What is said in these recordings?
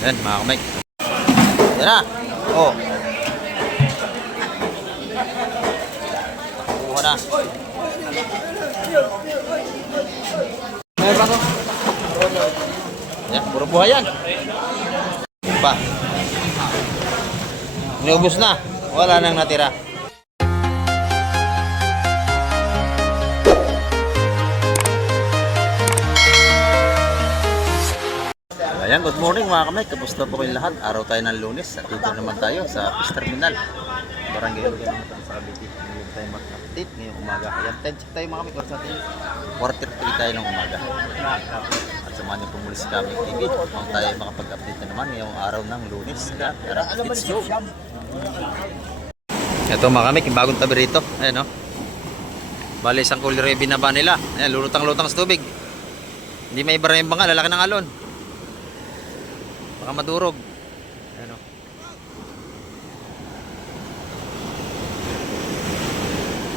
Yan mga kamay. Yan na. Oh. Nakuha na. Meron ba ko? Yan, puro buhay yan. Pa. Inubos na. Wala nang natira. Ayan, good morning mga kamay. Kapusta po kayong lahat? Araw tayo ng Lunes. At dito naman tayo sa Fish Terminal. Barangay Lugan naman tayo sa Cavite. Ngayon tayo mag-update ngayong umaga. Ayan, 10 check tayo mga kamay. Kung sa atin, quarter 3 tayo ng umaga. At samahan niyo pong muli sa Kami TV. Kung tayo makapag-update na naman ngayong araw ng Lunes. Tara, let's go! Ito mga kamay, yung bagong tabi rito. Ayan o. Bali, isang cooler yung binaba nila. Ayan, lulutang-lutang sa tubig. Hindi may iba rin yung banga, lalaki ng alon. Baka madurog. Ayan o.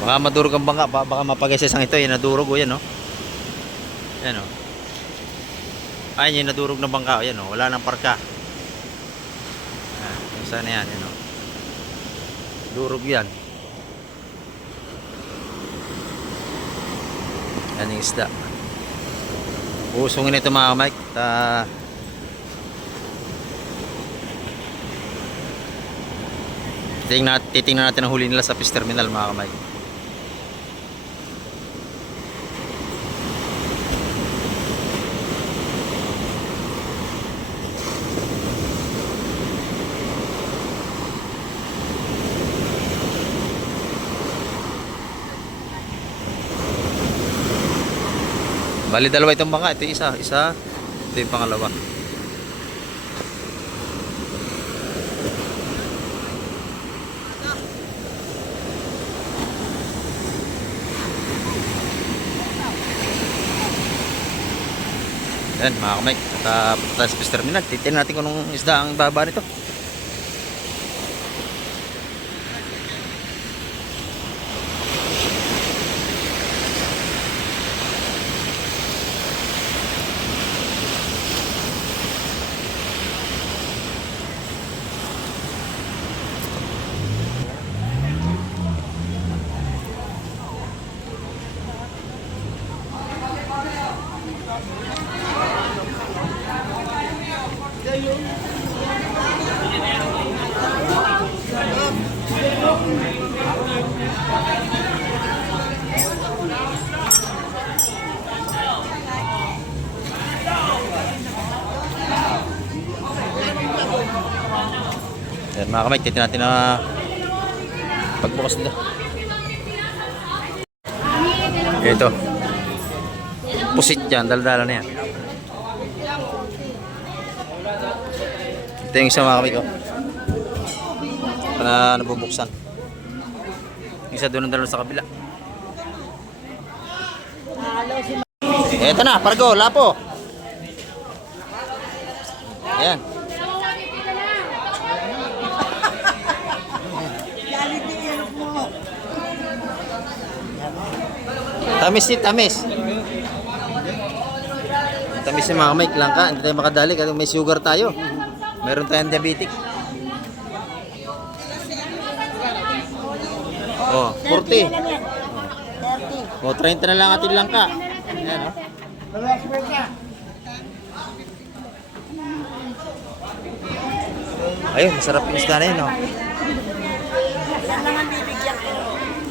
Baka madurog ang bangka. Baka mapagay sa isang ito. Yan nadurog o yan o. Ayan o. Ayan yung nadurog na bangka. Ayan o. Wala nang parka. Ayan. Saan yan? Ayan o. Durog yan. Yan yung isda. Usungin ito mga Mike. Titingnan natin ang huli nila sa Fish Terminal mga kamay. Bali dalawa itong bangka. Ito yung isa. Ito yung pangalawa. Yan mga kamay, nakapunta tayo sa Fish Terminal. Titignan natin kung anong isda ang baba nito. Yan mga kamay, titignan natin na pagbukas nila. Ito. Pusit yan, dala-dala na yan. Ito yung isa mga kamay ko. Na nabubuksan. Yung isa doon ang dalawa sa kabila. Ito na, pargo, lapo. Ayan. Tamis ni tamis. Tamis ni mga kamay, langka. Hindi tayo makadali kasi may sugar tayo. Meron tayong diabetic. Oh, 40. Oh, 30 na lang atin langka. Ayan oh. Ayun, masarap yung isda na yun oh.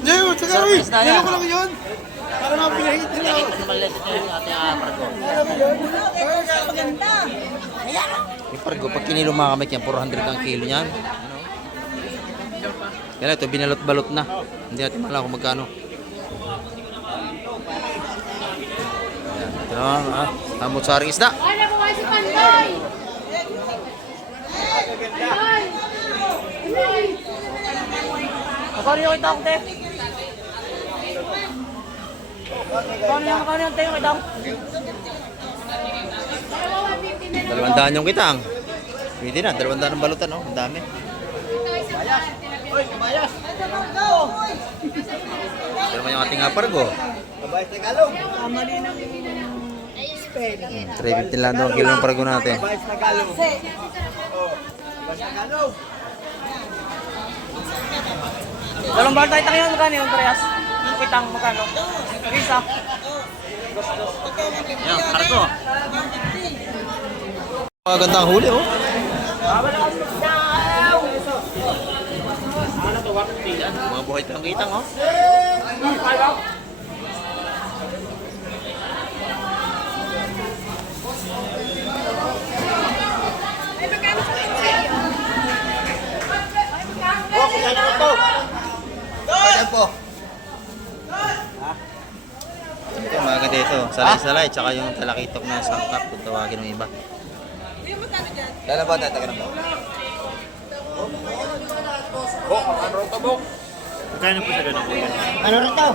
Ngayon, saka Sarap uy, isda yan. ko lang yun. Para mapilahit nila. Maliit yung ating pargo. Maganda. Yung pargo, pag kinilo mga kamay yan, 400 ang kilo niyan. Yan ito, binalot-balot na. Hindi natin malala kung magkano. Ayan, ito naman, tamot saring isda. Ay, nakuha si Pandoy! Pandoy! Magkano yung itang, te? Magkano yung te yung itang? 200 yung kitang. Pwede na, 200 ang balutan, oh. Ang dami. Ito naman yung ating pargo. Babayas Tagalog. Mali ng 350 lang daw ang kilo ng parago natin. Dalawang bar tayo tayo magkano yung parehas? Kitang magkano? Isa. Yan, kargo. Magandang huli, oh. Yan, mga buhay tang-kitang, oh. Ayan po. Ito, maganda ito. Salay-salay, tsaka yung talakitok na sangkap kung tawagin ng iba. Dala ba? Tataga na ba? Magkano po sa ganun? Ano rin to?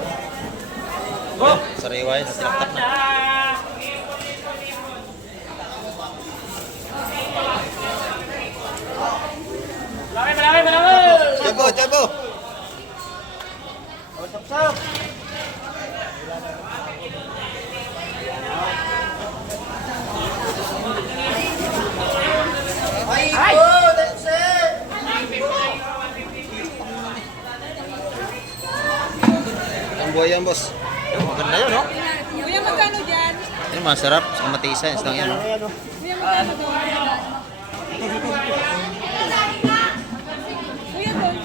Sariwa yun, silaktak na. Jabo, jabo! Ang buhay yan, boss. Maganda yun, no? Kuya, magkano dyan? Yun, masarap. Sa kamatisan, isang yan, no? Kuya, magkano doon? Kuya, doon.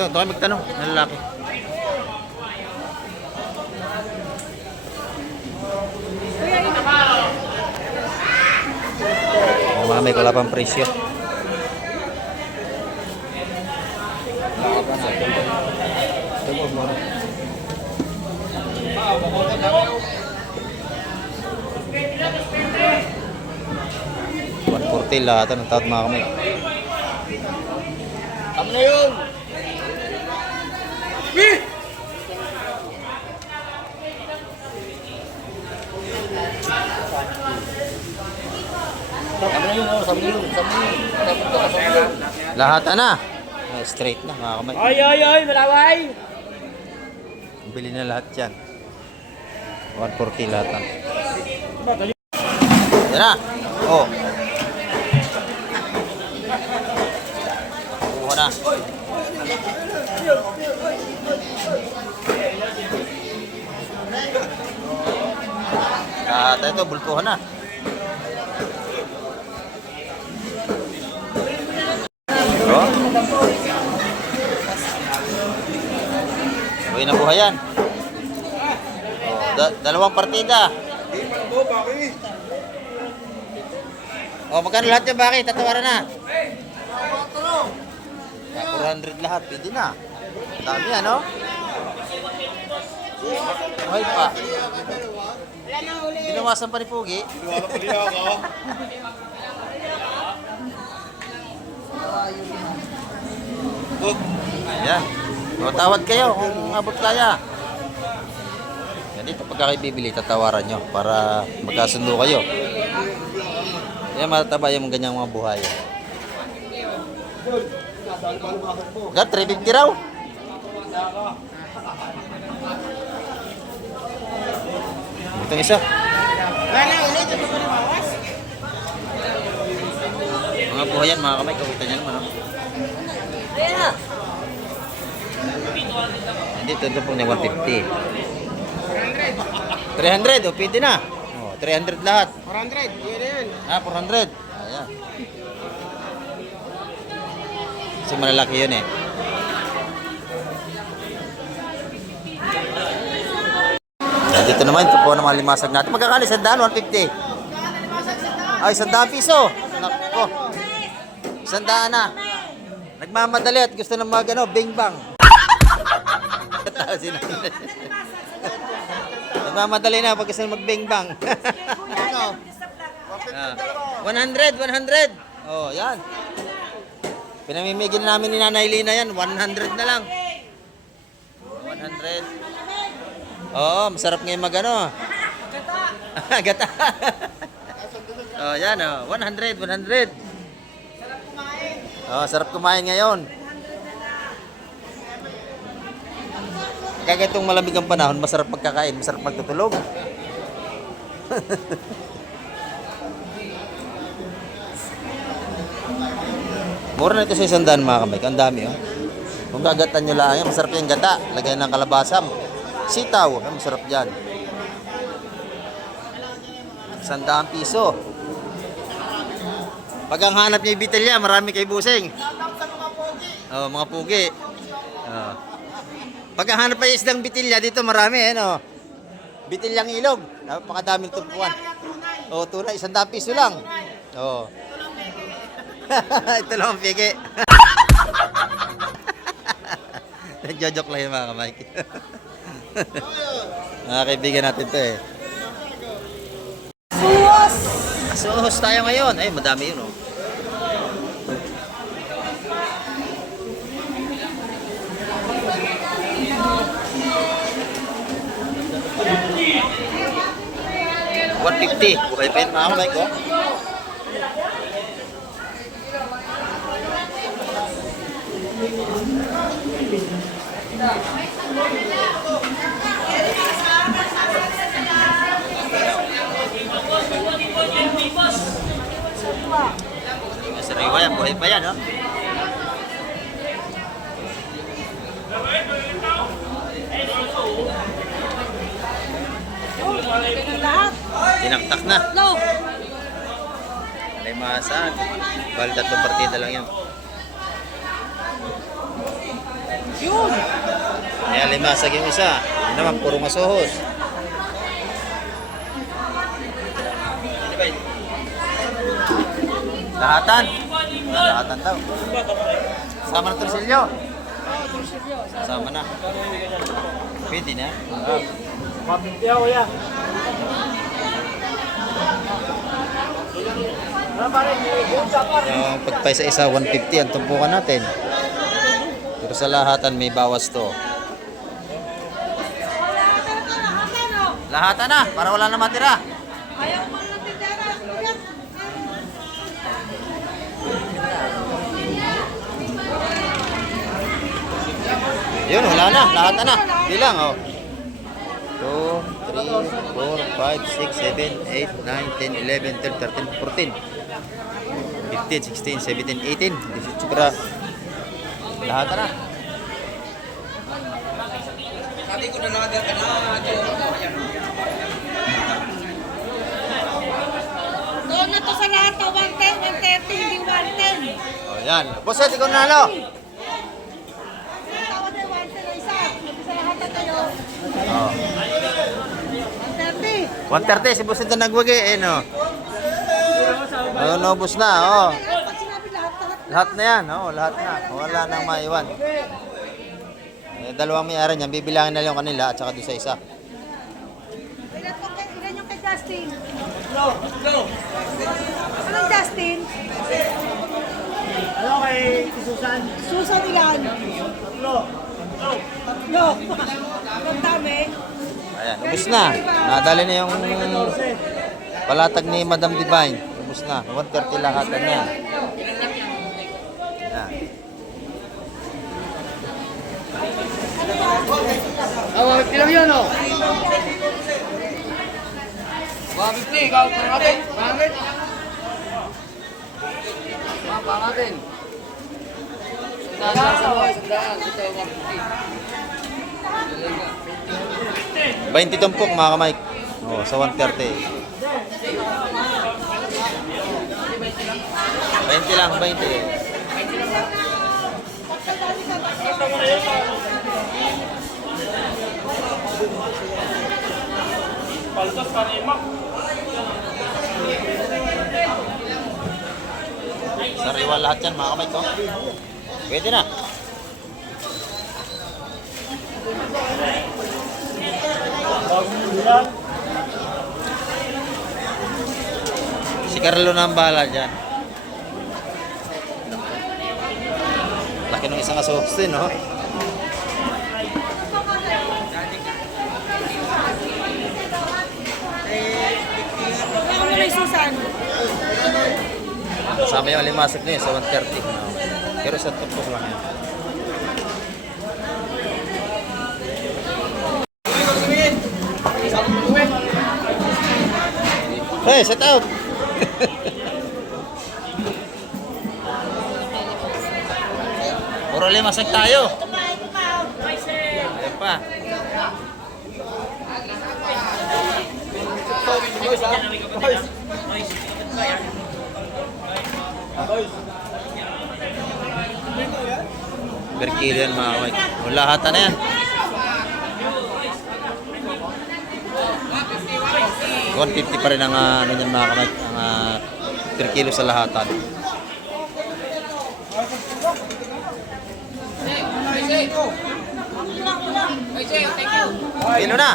Doon kayo magtanong. Ang lalaki. Kuya, ito. Mga may wala pang presyo. $140 lahat ng tawad mga kamay. Tama na yun! Lahat na. Straight na mga kamay. Ay, malaway! Bili na lahat yan. 140 lahat. Yan na. Oh. Kuha na. Lahat ito, bultuhan na. Oh. Buhay na buhay yan. Oh, dalawang partida. Oh, magkano lahat yan, Baki? Tatawaran na. 400 lahat, pwede na. Dami yan, no? Buhay pa. Binawasan pa ni Pugi. Ayan. Tawad kayo kung abot kaya. Yan dito, pagka kayo bibili, tatawaran nyo para magkasundo kayo. Yan, matataba yung ganyang mga buhay. Hanggang 350 raw. Itong isa. Mga buhay yan, mga kamay, kawitan nyo naman, no? Dito, ito po na 150. 300, o pwede na. Oh, 300 lahat. 400, yun na yun. 400. Ayan. Kasi malalaki yun eh. Dito naman, ito po naman limasag natin. Magkakali, 100, 150. Ay, 100 piso. Nako. 100 na. Nagmamadali at gusto ng mga gano, bing bang. Nagmamadali na pag gusto mag-bing bang. 100, 100. Oh, yan. Pinamimigin namin ni Nanay Lina yan. 100 na lang. 100. Oo, masarap ngayon mag-ano. Gata. Gata. Oh, yan oh. 100, 100. Oh, sarap kumain ngayon. Kaya itong malamig ang panahon, masarap magkakain, masarap magtutulog. Mura na ito sa 100 mga kamay. Ang dami oh. Kung gagatan nyo lang, masarap yung gata. Lagyan ng kalabasam. Sitaw, masarap dyan. 100 piso. Pag ang hanap niya yung bitilya, marami kay busing. Oh, mga pugi. Oh. Pag ang hanap pa yung isdang bitilya, dito marami no. Bitilyang ilog. Napakadaming tumpuan. Oh, tunay, 100 piso lang. Oh. Ito lang ang pigi. Nagjo-joke lang yung mga Mike. Mga kaibigan natin to eh. Suwas! Suhos tayo ngayon. Ay, madami yun oh. $150. Buhay pa yun mga Mike oh. Sariwa yan, buhay pa yan, no? Lahat. Tinaktak na. No. Limasan. Bali 3 partida lang yan. Yun. Ayan, limasag yung isa. Yun naman, puro masuhos. Lahatan. Lahatan daw. Sama na torsilyo. Sama na. Pwede na. Yung pagpay sa isa, 150 ang tumpukan natin. Pero sa lahatan may bawas to. Lahatan na, para wala na matira. Ayaw mo ng tindera. Kuya. Yun, wala na, lahatan na. Bilang, oh. 2, 3, 4, 5, 6, 7, 8, 9, 10, 11, 12, 13, 14, 15, 16, 17, 18. 18 para lahatan na. Doon na to sa lahat. 110, 130, hindi 110. O yan. Boss, ikaw nanalo. Tawad na 110 na isa. Sa lahat na tayo. Oh. 130. 130 si Boss ito nagwagi eh no. Oh, naubos na. Oh. Pag sinabi lahat. Lahat na yan. Oh, lahat na. Wala nang maiwan. Eh, dalawang may-ari niyan, bibilangin na lang yung kanila at saka doon sa isa. Ilan yung kay Justin? Anong Justin? Ano kay Susan? Susan ilan? No. Ang dami. Ayan, ubos na. Nadali na yung palatag ni Madam Divine. Ubos na. 130 lahat na yan. Ayan. Awag lang yun, oh. 150, ikaw pangatin. Pangit. Pangatin. Sandaan. Ito, 150. 20 tumpok mga kamike. Oh, sa 130. 20 lang, 20. Sariwa lahat yan mga kamay ko. Pwede na. Si Carlo na ang bahala dyan. Laki nung isang asos din, no? Ako na may Susan. Kasama yung alimasag niya sa 130. No? Pero sa tupok lang yan. Hey, set out! Puro limasag tayo. Ayan pa. Per kilo yan mga kamay. Wala hata na yan. 150 pa rin ang ano yan mga kamay. Ang per kilo sa lahatan. Kilo na.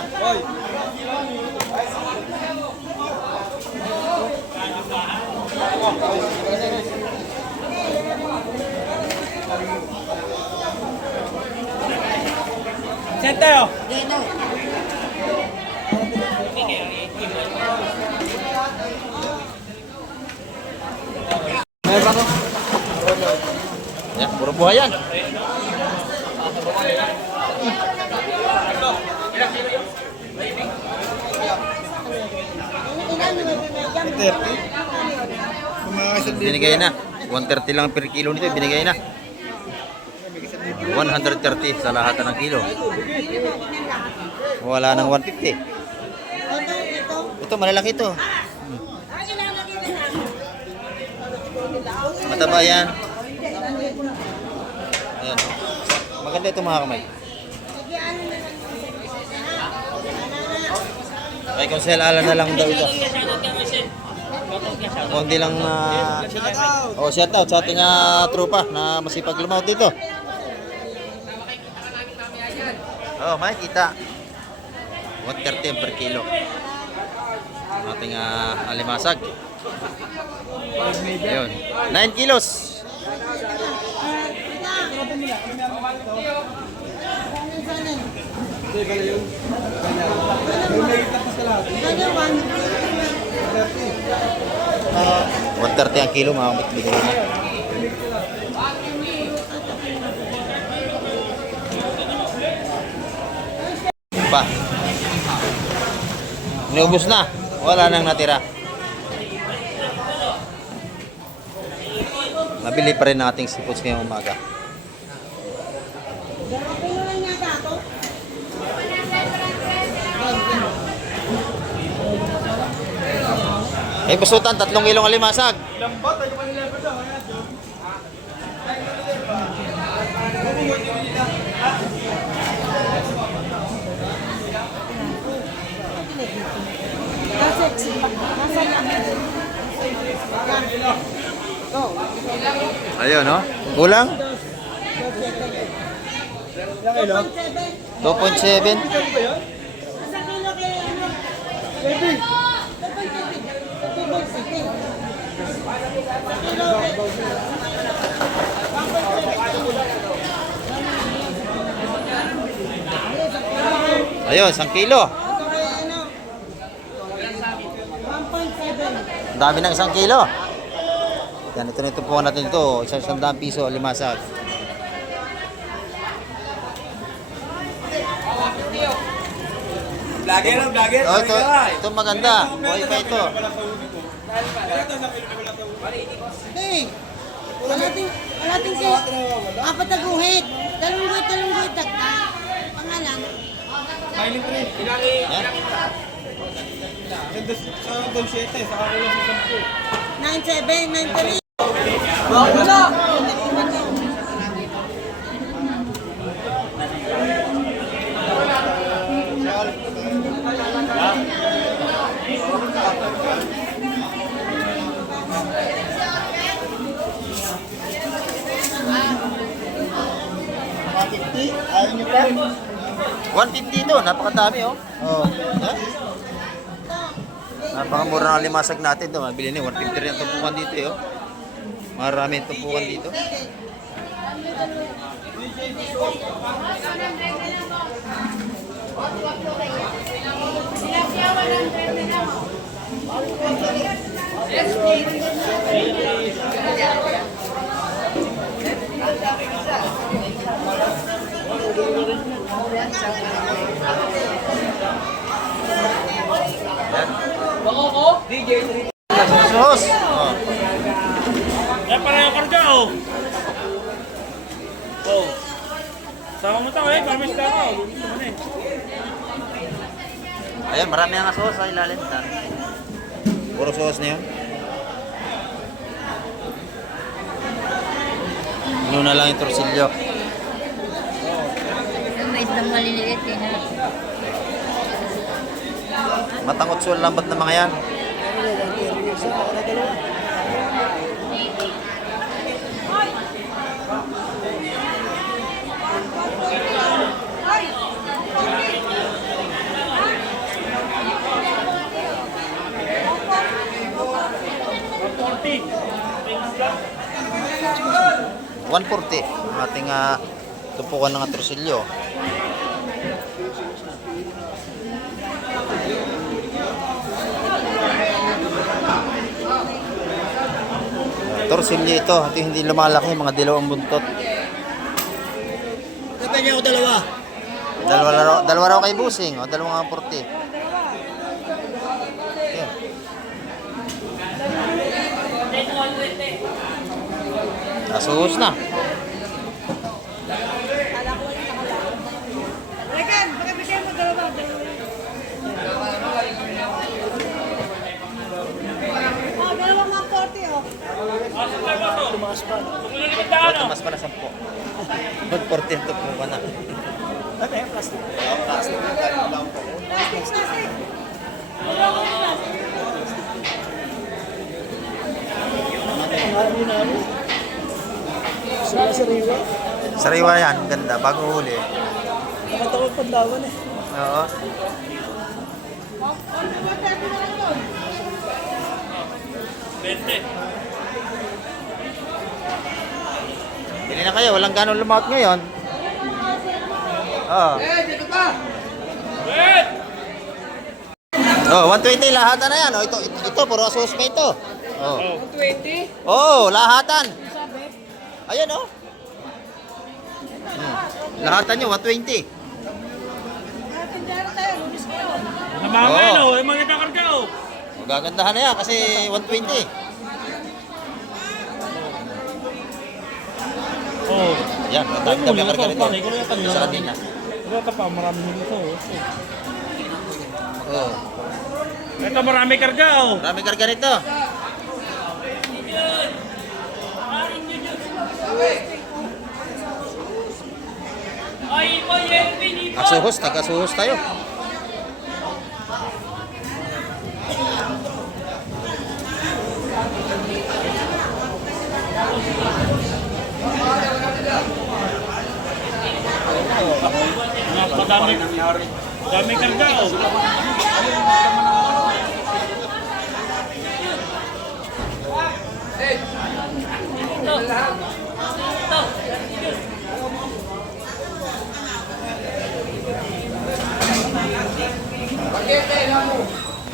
Saan tayo? Yan, puro buhay yan. Binigay na. 130 lang per kilo nito, binigay na. 130 sa lahat ng kilo. Wala nang 150. Ito, malalaki ito. Mataba yan. Ayan. Maganda ito mga kamay. Kay Konsel Alan na lang daw ito. O hindi lang shout out sa ating tropa na masipag lumaut dito. Oh, makikita. 130 per kilo. Ang ating alimasag. Ayun. 9 kilos. Uh, 130 ang kilo mga kapatid. Pa. Inubos na. Wala nang natira. Nabili pa rin nating seafoods ngayong umaga. May pusutan, 3 kilong alimasag. Ayun, no? Kulang? 2.7. Ayun, 1 kilo. Ang dami ng 1 kilo. Yan, ito po natin ito. 100 piso, limasag. Vlogger. Oh, ito maganda. Wi-Fi ito. Hey, alating siya. Apat na guhit. Dalawang guhit tagta. Pangalan. Yan. 97, 93. Ayaw niyo pa? 150 ito, napakadami oh. Oh. Yan. Napakamura ng limasag natin ito. Mabili na 150 rin ang tumpukan dito eh. Oh. Marami ang tumpukan dito. Yan. Sos. Oh. Yan para yung karga, oh. Oh. Sama mo tao, promise ka ako. Gusto mo na Ayan, marami ang sos sa ilalim. Puro sos na yun. Ano na lang yung torsilyo. May isang maliliit eh. Matangot sul lambat na mga yan. $140 ang ating tupukan ng torsilyo. Torsilyo ito hindi lumalaki, mga dilawang buntot. Kapag niya ako dalawa. Dalawa raw kay Busing, o 240. Okay. Nasuhos na. Regan, pakibigay mo dalawa. Oh, dalawang 140 oh. Tumas pa na 10. 140 ito po ka na. Plastic. Sariwa yan, ganda, bago huli. Nakatawag pandawan eh. Oo. Bili na kayo, walang ganong lumaut ngayon. Oo. Dito ka! Oh, 120 lahatan na yan. Oh, ito puro asus pa ito. Oh. 120? Oh, lahatan. Ayan oh. Lahatan nyo, 120. Namangay, Oo. no? Yung mga kakarga, oh. Gagandahan na yan kasi 120. Oh. Yan, dami ang karga nito. Sa kanina. Ito pa, marami nito, oh. Oh. Ito, marami karga, oh. Marami karga nito. Asuhos, nag-asuhos tayo. Dami karga, oh.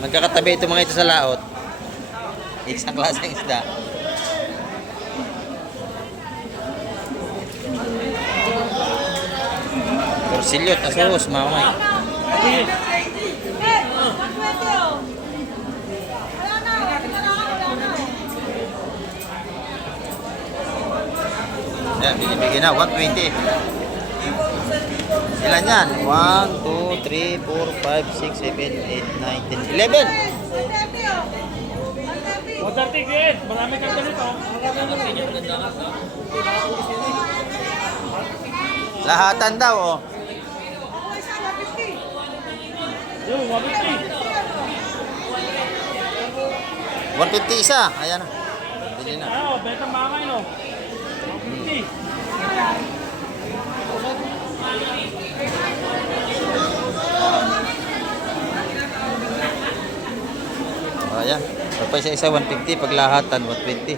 Magkakatabi ito mga ito sa laot. Isang klaseng isda. Torsilyo at asuhos, mga kamay. Ayan, binibigyan na, 120. Ilan yan? 1, 2, 3, 4, 5, 6, 7, 8, 9, 10, 11. 130, Gret. Marami karga nito. Lahatan daw, oh. Yung, 150. 150 isa. Ayan na. Bili na. Ano, betang mangay, no? 150. Ayan. Pag isa 150, pag lahatan 120.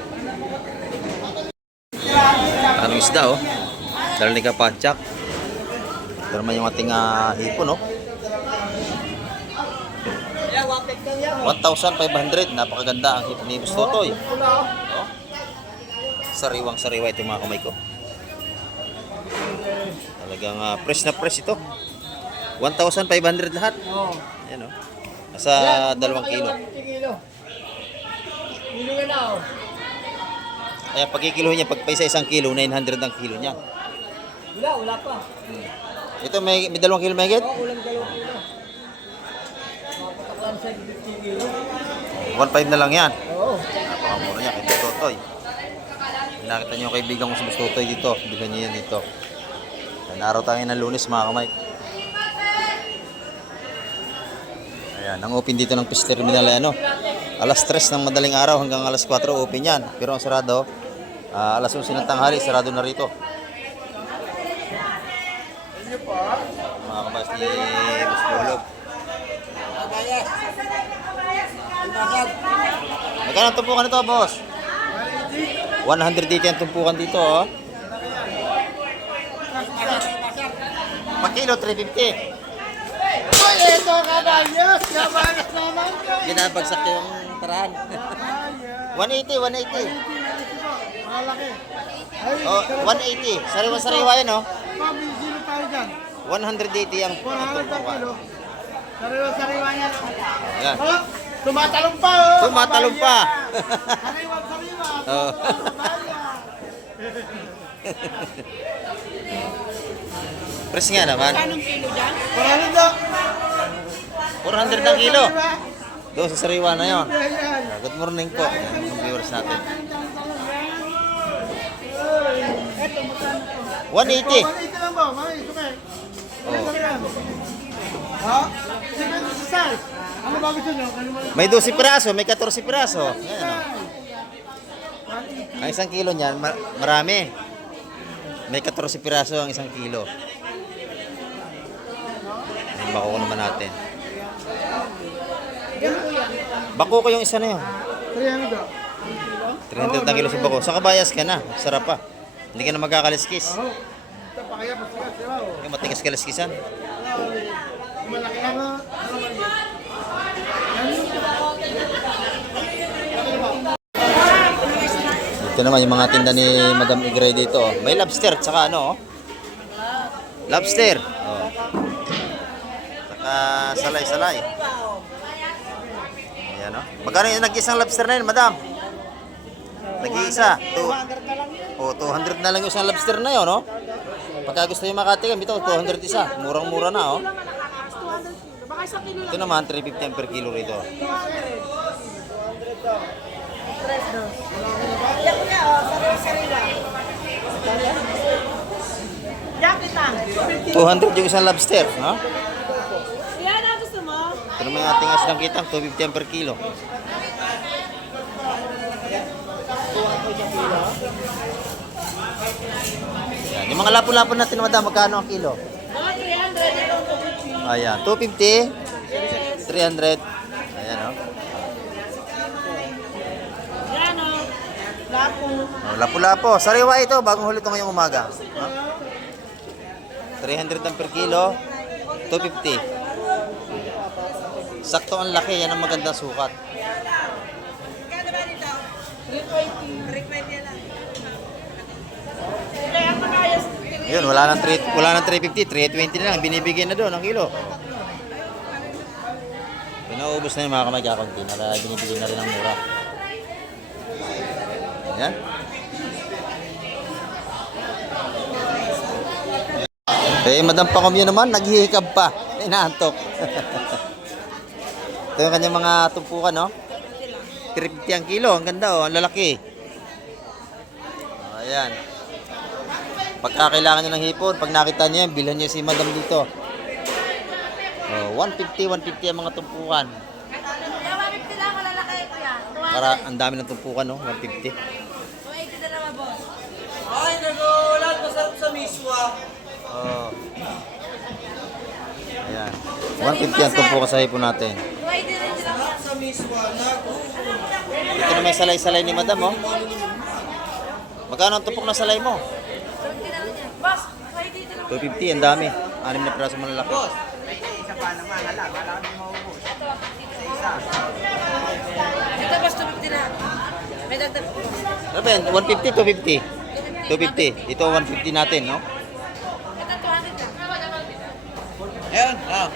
Anong isda, oh. Dahil ni kapatsak. Ito naman yung ating hipon, oh. 1,500. Napakaganda ang hipon ni Bustotoy. Oh. Sariwang sariwa ito mga kamay ko. Talagang fresh na fresh ito. 1,500 lahat. Ayan, oh. Nasa 2 kilo. Kilo ka na oh. Kaya pagkikiluhin niya, pag pa isang kilo, 900 ang kilo niya. Wala pa. Ito may 2 kilo mahigit? Oo, kulang 2 kilo. Mapataklan sa 50 kilo. 1.5 na lang yan. Oo. Napakamura niya kay Totoy. Nakita niyo yung kaibigan ko sa Boss Totoy dito. Bilhan niyo yan dito. Araw tayo ng Lunes mga kamay. Ayan, ang open dito ng Fish Terminal ay ano, alas 3 ng madaling araw hanggang alas 4 open yan. Pero ang sarado, alas 11 ng tanghali, sarado na rito. Mga kamas ni Boss Bulog. Magkano ang tumpukan nito, boss? 180 ang tumpukan dito, oh. Pag kilo, 350. Uy, ito kabayas! Kabayas naman ka! Ginabagsak yung tarahan. 180, 180. Malaki. Ay, Oh, 180. Sariwa-sariwa yan, oh. pabisilo tayo dyan. 180 ang 100 ang tumpukan. kilo. Sariwa-sariwa yan. Ayan. Oh, tumatalong pa oh! Tumatalong pa. Sariwa-sariwa. Oh. Press nga naman. Anong kilo dyan? 100 daw. 400 ang kilo. Doon sa sariwa na yon. Ayan. Good morning po. Ayan, mga viewers natin. 180. 180 lang ba? Mga ito kayo. Oh. Ha? Depende sa size. Ano ba gusto nyo? Ano ba? May 12 piraso, may 14 piraso. Ayan, oh. Ang isang kilo niyan, marami. May 14 piraso ang isang kilo. Ay, bako naman natin. Bako ko yung isa na yun. 300 daw. 300 na kilo sa bako. Sa kabayas ka na. Sarap pa. Hindi ka na magkakaliskis. Oh. Ito pa kaya pasigas, di ba? Oh. Yung matigas kaliskisan. Malaki lang ha. Ito naman yung mga tinda ni Madam Igray dito. May lobster at saka ano, oh. Lobster. Oh. Saka salay-salay. Ayan, oh. Magkano yung nag-isang lobster na yun, Madam? Nag-iisa. 200 na lang yung isang lobster na yun, oh. Pagka gusto nyo makatikim, ito 200 isa. Murang-mura na, oh. Ito naman, 350 per kilo rito. 200 yung isang lobster, no? Yan ang gusto mo? Ito naman yung ating aslang kitang, 250 per kilo. Yan. Yung mga lapo-lapo natin, Madam, magkano ang kilo? Mga 300. Ito ang 250. Ayan, 250, 300. Ayan, oh. Yan o. Lapo. Oh, lapu-lapo. Sariwa ito, bagong huli ito ngayong umaga. Huh? 300 ang per kilo, 250. Sakto ang laki, yan ang magandang sukat. Kaya ba dito? 320. 320 lang. Kaya ang makayas. Yun, wala nang 350, 320 na lang, binibigay na doon ang kilo. Pinaubos na yung mga kamay kakunti, binibigay na rin ang mura. Yan. Eh, Madam Pacomio naman, naghihikab pa. Inaantok. Ito yung kanyang mga tumpukan, no? 350 ang kilo. Ang ganda, oh. Ang lalaki. Oh, ayan. Pagka kailangan nyo ng hipon, pag nakita nyo yan, bilhan nyo si Madam dito. Oh, 150 ang mga tumpukan. Kaya 150 lang malalaki. Kuya. Para ang dami ng tumpukan, no? 150. 280 na naman, boss. Ay, nagulat. Masarap sa miswa. Oh. Ayan. 150 ang tumpukan sa hipon natin. 280 rin sila. Sa miswa. Ito na may salay-salay ni Madam, oh. Magkano ang tumpok na salay mo? 20 na rin yan. Boss, 280 na naman. 250, ang dami. 6 na piraso malalaki. Ito, boss, 250 na. May dagdag. Ano ba yan? 150, 250. 250. Ito 150 natin, no? Ito, 200 lang. Ayan, ah.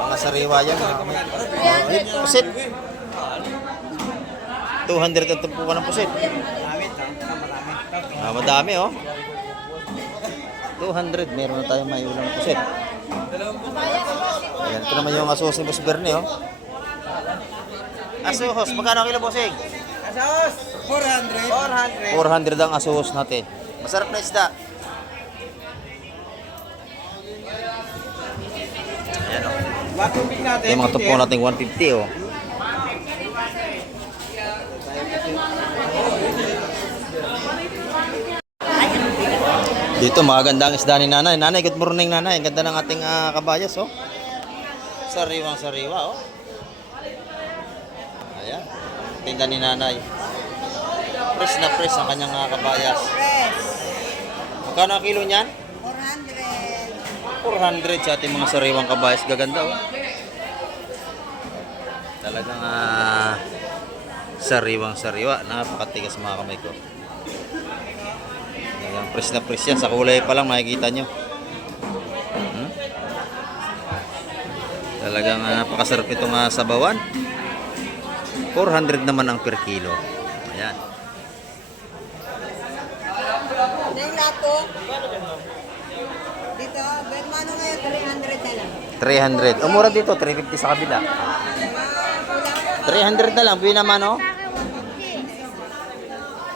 Mga sariwa yan. Pusit. 200 ang tumpukan ng pusit. Madami oh. 200, meron na tayong may ulam ng pusit. Ayan, ito naman yung asos ni Boss Bernie oh. Asos, magkano ang kilo bossing? Asos! 400. 400 ang asos natin. Masarap na isda. Ayan oh. Watubig natin. Ito yung mga tumpukan natin 150 oh. Dito magagandang isda ni nanay. Nanay, good morning nanay. Ang ganda ng ating kabayas oh. Sariwang sariwa oh. Ayan. Tinda ni nanay. Fresh na fresh ang kanyang kabayas. Magkano ang kilo niyan? 400 sa ating mga sariwang kabayas. Gaganda oh. Talagang sariwang sariwa. Napakatigas mga kamay ko. Press na press yan. Sa kulay pa lang makikita nyo. Talagang napakasarap itong sabawan. 400 naman ang per kilo. Ayan. Yung lato. Dito, Bermano ngayon, 300 na lang. 300. Mura dito. 350 sa kabila. 300 na lang. Buwi naman oh.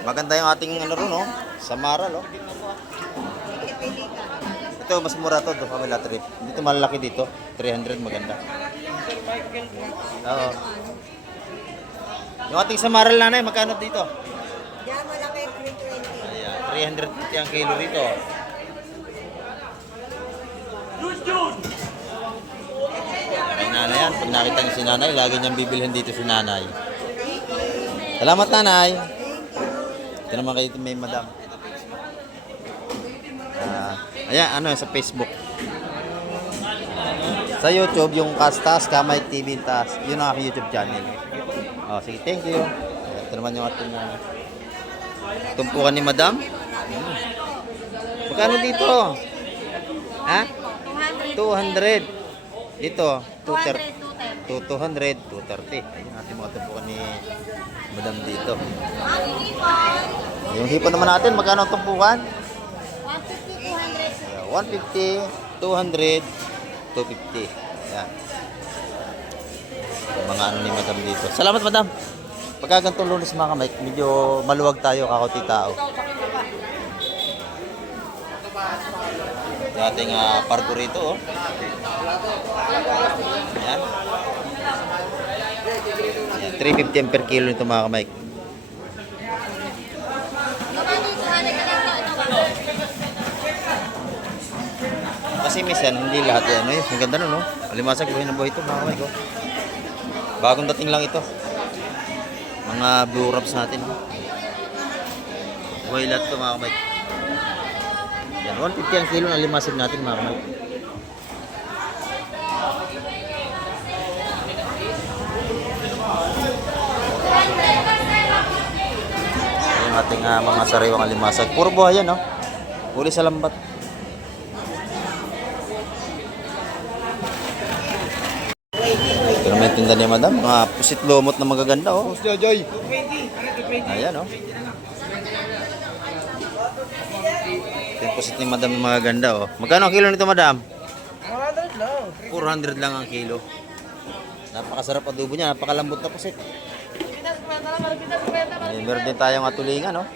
Maganda yung ating ron oh. Samara oh. Ito mas mura to do kabila trip. Dito malaki dito. 300 maganda. Oo. Yung ating samaral nanay magkano dito? Diyan malaki, 320. Ayan, 350 ang kilo dito. Ay nanay yan. Pag nakita niyo si nanay, lagi niyang bibilhin dito si nanay. Salamat nanay. Ito naman kayo may madam. Ayan, ano sa Facebook. Sa YouTube, yung Kastas, Kamay TV, Tas, yun ang aking YouTube channel. Oh, sige, thank you. Ito naman yung ating tumpukan ni madam. Magkano dito? Ha? 200. Ito, 230. 200, 230. Ayun ating mga tumpukan ni madam dito. Yung hipo naman natin, magkano ang tumpukan? 150, 200, 250. Ayan. Mga ano ni madam dito. Salamat madam. Pagka ganitong Lunes mga kamay, medyo maluwag tayo kakunti tao. Yung ating pargo rito oh. Ayan. 350 per kilo nito mga kamay. Kasi minsan, hindi lahat yan. Ay, ang ganda nun, no? Alimasag, buhay na buhay ito, mga kamay ko. Bagong dating lang ito. Mga blue wraps natin. Buhay lahat ito, mga kamay. Yan, 150 ang kilo na alimasag natin, mga kamay. Yung ating mga sariwang alimasag. Puro buhay yan, no? Huli sa lambat. Ito naman yung tinda ni madam, mga pusit lumot na magaganda oh. Boss Joy. Ayan oh. Ito yung pusit ni madam na magaganda oh. Magkano ang kilo nito madam? 400 lang. 400 lang ang kilo. Napakasarap adobo niya, napakalambot na pusit. Meron din tayong atulingan oh.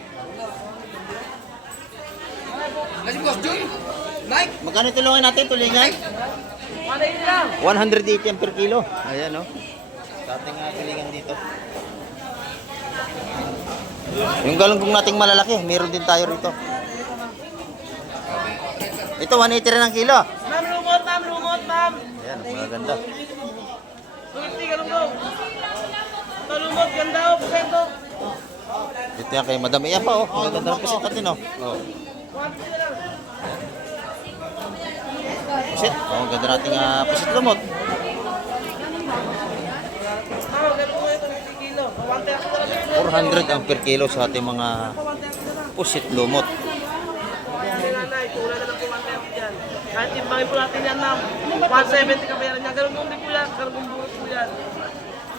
Boss Joy. Mike. Magkano tulungan natin tulingan? 180 per kilo. Ayan oh. Sa ating tulingan dito. Yung galunggong nating malalaki, meron din tayo rito. Ito 180 rin ang kilo. Ma'am, lumot, ma'am. Ayan, maganda. 250 galunggong. Ito lumot, ganda oh, pusento. Dito yan kay madam. Ayan pa oh. Ang ganda ng pusit natin oh. Oh. Pusit. Oh, ang ganda nating pusit lumot. Ma'am, ganito mo ito, 50 kilo. 400 ang per kilo sa ating mga pusit lumot. Nanay, tulad na lang 130 dyan. Kahit timbangin po natin yan, ma'am. 170 kabayaran niya. Ganun din po yan. Ganun buro po yan.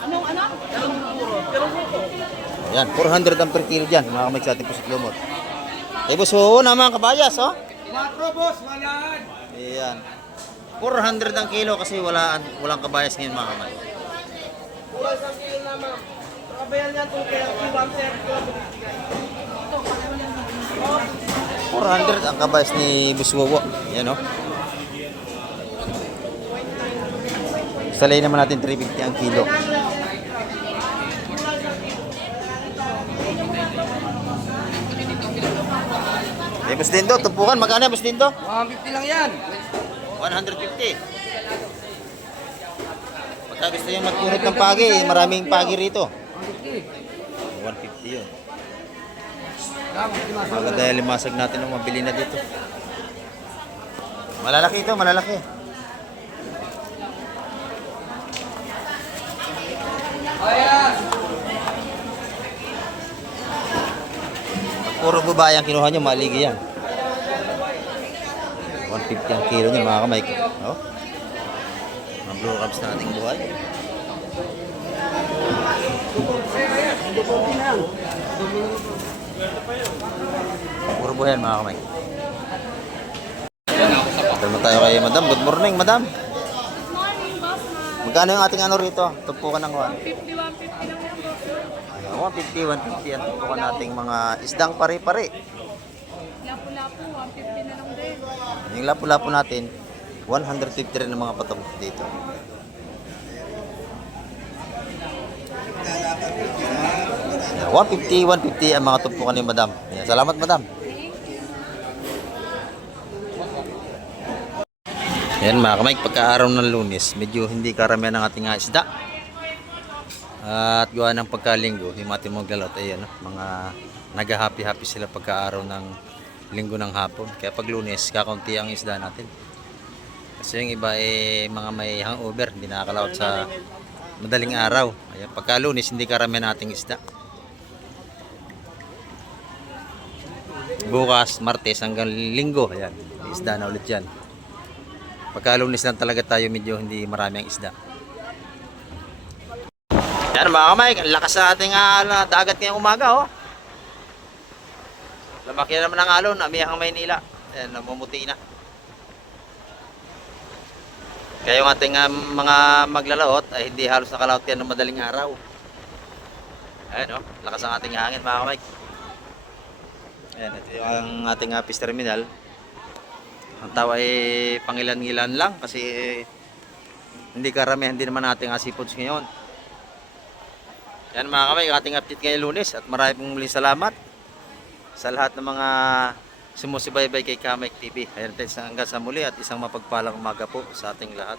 Anong ano? Ganun buro. Ganun buro. Ayan, 400 ang per kilo dyan, mga kamay sa ating pusit lumot. Kay boss, oo na mga kabayas, oh. Makro, boss, walaan. Ayan. 400 ang kilo kasi walang kabayas ngayon mga kamay. Bukas ang kilo na, ma'am. Kabayaran niya itong kaya 170 ko lang binibigay. 400 ang kabayas ni Buswowo. Ayan, oh. Salay naman natin 350 ang kilo. Eh, Boss Dindo, tumpukan. Magkano yan, Boss Dindo? 150 lang yan. 150. Pagka gusto nyo magpunot ng pagi, maraming pagi rito. 150 yun. Maganda yung limasag natin ng mabili na dito. Malalaki ito, malalaki. Puro babae ang kinuha nyo, maligi yan. 150 ang kilo nyo mga kamay. Oh. Mga blue crabs na ating buhay. Puro buhay yan mga kamay. Tama tayo kay madam. Good morning madam. Magkano yung ating ano rito? Tumpukan ng 150, 150 ang tumpukan nating mga isdang pare-pare. Lapu-lapu, 150 na lang din. Yung lapu-lapu natin, 150 rin ang mga patong dito. Yeah, 150 ang mga tumpukan ni madam. Yeah, salamat madam. Yan mga kamay, pagka-araw ng Lunes, medyo hindi karamihan ang ating isda. At gawa ng pagkalinggo, yung ating maglalot, ayan, mga nag-happy-happy sila pagka-araw ng linggo ng hapon. Kaya pag Lunes, kakaunti ang isda natin. Kasi yung iba mga may hangover, hindi nakakalawat sa madaling araw. Ayan, pagka Lunes, hindi karamihan nating isda. Bukas, Martes hanggang Linggo, ayan, isda na ulit yan. Pagka Lunes lang talaga tayo medyo hindi marami ang isda. Yan mga kamay, lakas sa ating dagat ngayong umaga, oh. Lumaki na naman ang alon, amihang Maynila. Ayan, namumuti na. Kaya yung ating mga maglalaot ay hindi halos nakalaot yan ng madaling araw. Ayan, oh, lakas ang ating hangin mga kamay. Ayan, ito yung ating fish terminal. Ang tao ay pangilan-ngilan lang kasi hindi karamihan din naman nating seafoods ngayon. Yan mga kamay, ating update ngayong Lunes at maraming muling salamat sa lahat ng mga sumusubaybay kay Kamek TV. Ayan tayo hanggang sa muli at isang mapagpalang umaga po sa ating lahat.